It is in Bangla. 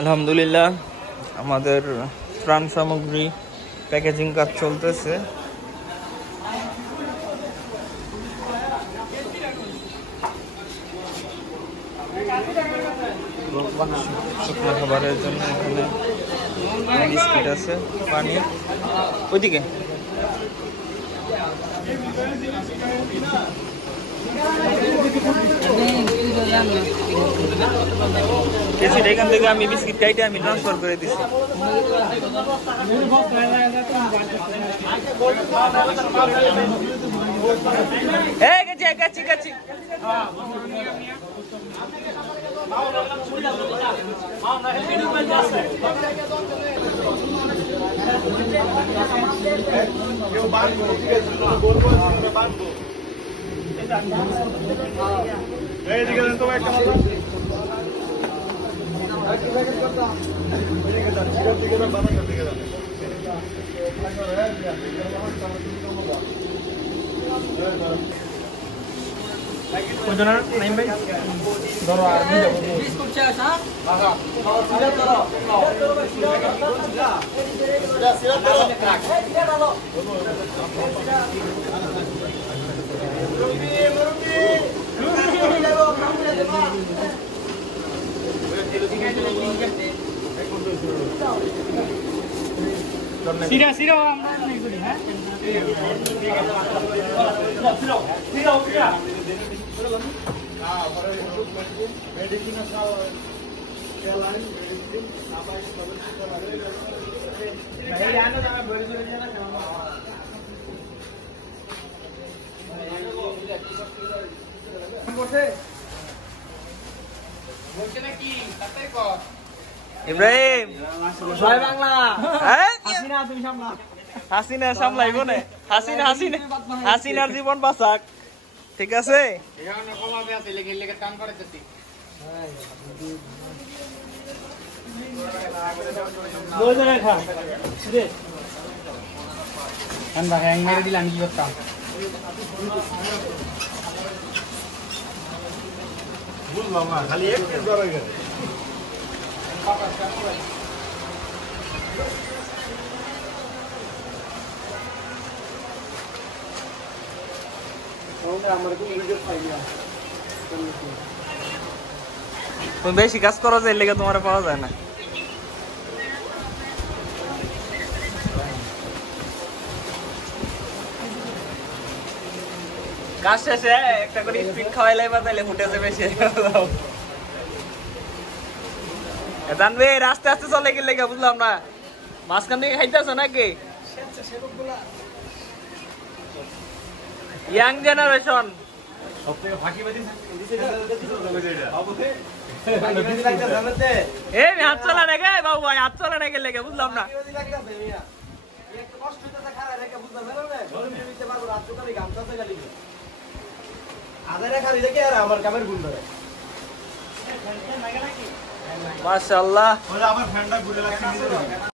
আলহামদুলিল্লাহ আমাদের ত্রাণ সামগ্রী প্যাকেজিং কাজ চলতেছে। শুকনো খাবারের জন্য এখানে বিস্কিট আছে, পানি ওইদিকে এখান থেকে আমি বিস্কিট খাইতে আমি ট্রান্সফার করে দিচ্ছি। গেছি সিরা সিরা আমরা নাই করি হ্যাঁ সিরা সিরা মেডিসিন খাও চালান মেডিসিন আবার ভাই জানো না বড় বড় জানা করতে বলছে নাকি তাতে কর ইব্রাহিম জয় বাংলা। হ্যাঁ হাসিনা তুমি সামলা, হাসিনা সামলাইবো না, হাসিনা হাসিনা হাসিনার জীবন বাঁচাক, ঠিক আছে? এখানে কমাবে আছে লেগে লেগে কাম করতেছি। বলতে রাখা রে আন্ডা হ্যাং মেরে দিলাম কি করতাম বুঝলাম না, খালি এক পিস ধরে গেল। তুমি বেশি কাজ করো যে লেগে তোমার পাওয়া যায় না। কাজ শেষে একটা করে স্পিড খাওয়াইলে বা তাইলে ফুটেছে বেশি। জানবে আস্তে আস্তে চলে গেলে বুঝলাম না, মাঝখান থেকে খাইতেছো নাকি? ইয়াং জেনারেশন হাত চলা নাকি বাবু ভাই, হাত চলা নাকি লেগে বুঝলাম না। মাশাআল্লাহ।